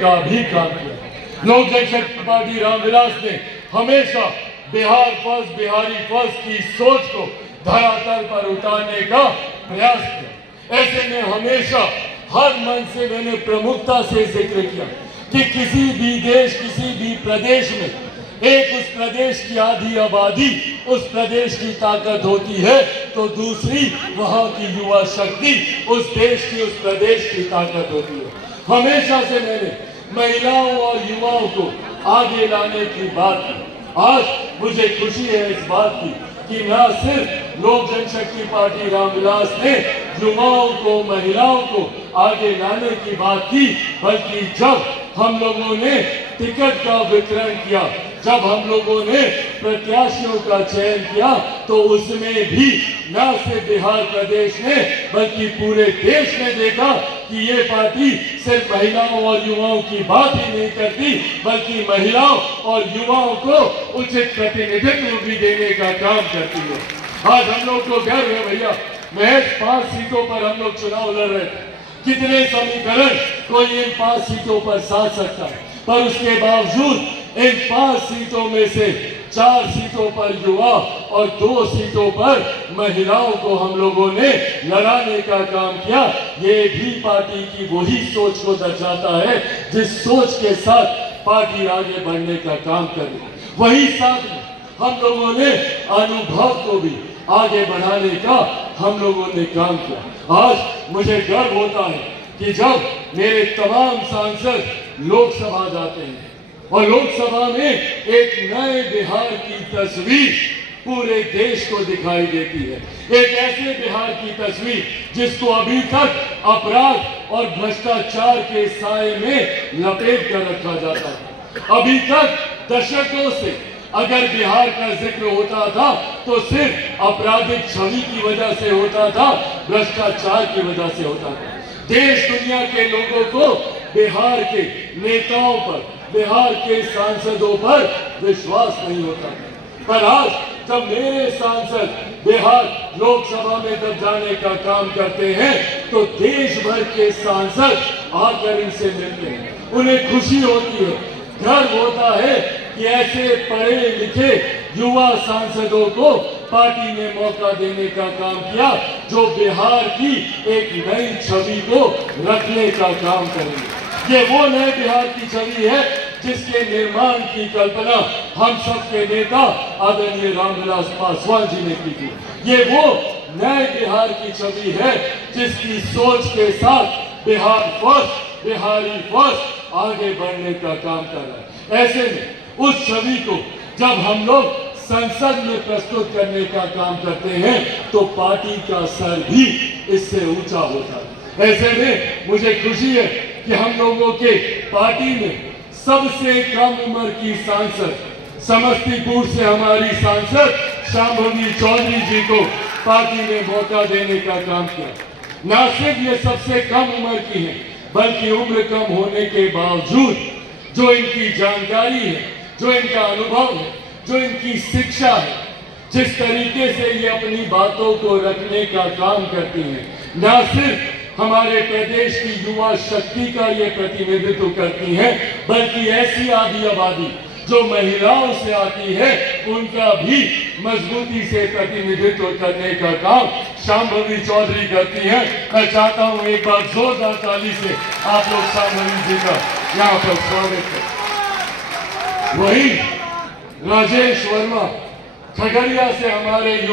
का भी काम किया। लोक जनशक्ति पार्टी रामविलास ने हमेशा बिहार फर्स्ट, बिहारी फर्स्ट की सोच को धरातल पर उतारने का प्रयास किया। ऐसे में हमेशा हर मन से मैंने प्रमुखता से जिक्र किया कि किसी भी देश, किसी भी प्रदेश में एक उस प्रदेश की आधी आबादी, उस प्रदेश की ताकत होती है तो दूसरी वहां की युवा शक्ति उस देश की, उस प्रदेश की ताकत होती है। हमेशा से मैंने महिलाओं और युवाओं को आगे लाने की बात की। आज मुझे खुशी है इस बात की कि न सिर्फ लोक जनशक्ति पार्टी रामविलास ने युवाओं को, महिलाओं को आगे लाने की बात की, बल्कि जब हम लोगों ने टिकट का वितरण किया, जब हम लोगों ने प्रत्याशियों का चयन किया, तो उसमें भी न सिर्फ बिहार प्रदेश ने बल्कि पूरे देश ने देखा कि ये पार्टी सिर्फ महिलाओं और युवाओं की बात ही नहीं करती, बल्कि महिलाओं और युवाओं को उचित प्रतिनिधित्व भी देने का काम करती है। आज हम लोग को गर्व है भैया, महज 5 सीटों पर हम लोग चुनाव लड़ रहे थे। कितने समीकरण कोई इन 5 सीटों पर साध सकता है, पर उसके बावजूद इन 5 सीटों में से 4 सीटों पर युवा और 2 सीटों पर महिलाओं को हम लोगों ने लड़ाने का काम किया। ये भी पार्टी की वही सोच को दर्शाता है जिस सोच के साथ पार्टी आगे बढ़ने का काम कर रही है। वही साथ में हम लोगों ने अनुभव को भी आगे बढ़ाने का हम लोगों ने काम किया। आज मुझे गर्व होता है कि जब मेरे तमाम सांसद लोकसभा जाते हैं और लोकसभा में एक नए बिहार की तस्वीर पूरे देश को दिखाई देती है। एक ऐसे बिहार की तस्वीर जिसको अभी तक अपराध और भ्रष्टाचार के साए में लपेट कर रखा जाता है। अभी तक दशकों से अगर बिहार का जिक्र होता था तो सिर्फ आपराधिक छवि की वजह से होता था, भ्रष्टाचार की वजह से होता था। देश दुनिया के लोगों को बिहार के नेताओं पर, बिहार के सांसदों पर विश्वास नहीं होता। पर आज जब मेरे सांसद बिहार लोकसभा में जब जाने का काम करते हैं तो देश भर के सांसद आकर इनसे मिलते हैं, उन्हें खुशी होती है, गर्व होता है कि ऐसे पढ़े लिखे युवा सांसदों को पार्टी ने मौका देने का काम किया जो बिहार की एक नई छवि को रखने का काम करेंगे। ये वो नए बिहार की छवि है जिसके निर्माण की कल्पना हम सबके नेता आदरणीय रामविलास पासवान जी ने की थी। ये वो नए बिहार की छवि है जिसकी सोच के साथ बिहार फर्स्ट, बिहारी फर्स्ट आगे बढ़ने का काम कर रहा है। ऐसे में उस छवि को जब हम लोग संसद में प्रस्तुत करने का काम करते हैं तो पार्टी का सर भी इससे ऊंचा होता है। ऐसे में मुझे खुशी है कि हम लोगों के पार्टी में सबसे कम उम्र की सांसद, समस्तीपुर से हमारी सांसद शांभवी चौधरी जी को पार्टी ने मौका देने का काम किया। न सिर्फ ये सबसे कम उम्र की है, बल्कि उम्र कम होने के बावजूद जो इनकी जानकारी है, जो इनका अनुभव है, जो इनकी शिक्षा है, जिस तरीके से ये अपनी बातों को रखने का काम करती हैं, न सिर्फ हमारे प्रदेश की युवा शक्ति का ये प्रतिनिधित्व करती हैं, बल्कि ऐसी आधी आबादी जो महिलाओं से आती है उनका भी मजबूती से प्रतिनिधित्व करने का काम शांभवी चौधरी करती हैं। मैं चाहता हूं एक बार जोरदार ताली से आप लोग शांभवी जी का यहाँ पर स्वागत करें। वही राजेश वर्मा खगड़िया से हमारे